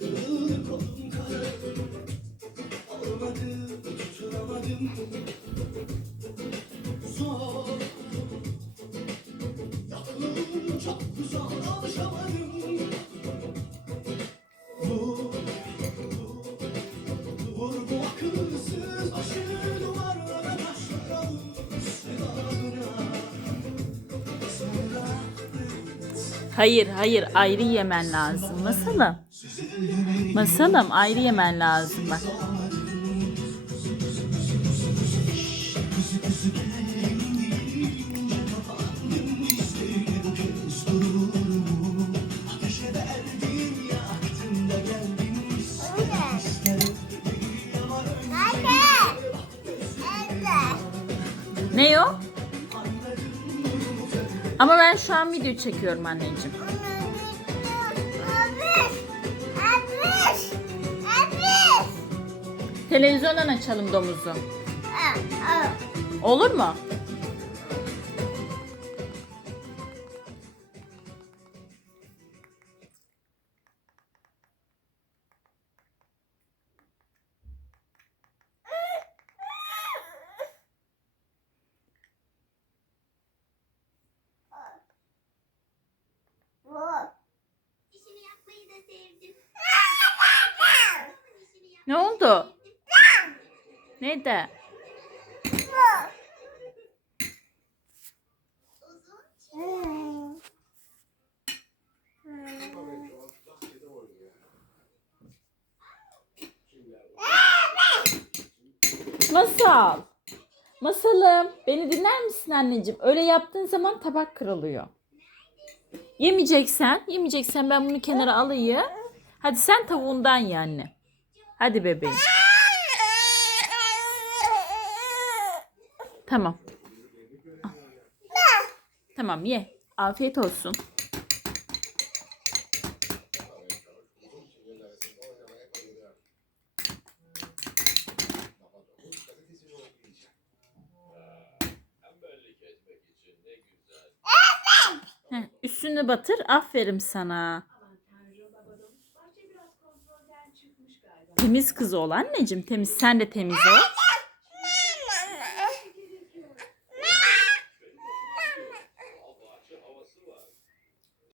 Kolum kara Olmadı tutunamadım Zor. Yolum çok uzak alışamadım Hayır hayır ayrı yemen lazım. Masalım. Masalım ayrı yemen lazım bak. Ne o? Ama ben şu an video çekiyorum anneciğim. Televizyondan açalım domuzu. Olur mu? Ne oldu? Ne de? Masal. Masalım. Beni dinler misin anneciğim? Öyle yaptığın zaman tabak kırılıyor. Yemeyeceksen, yemeyeceksen ben bunu kenara alayım. Hadi sen tavuğundan ye anne. Hadi bebeğim. Tamam. Tamam ye. Afiyet olsun. Üstünü batır. Aferin sana. Temiz kız ol anneciğim. Temiz. Sen de temiz ol.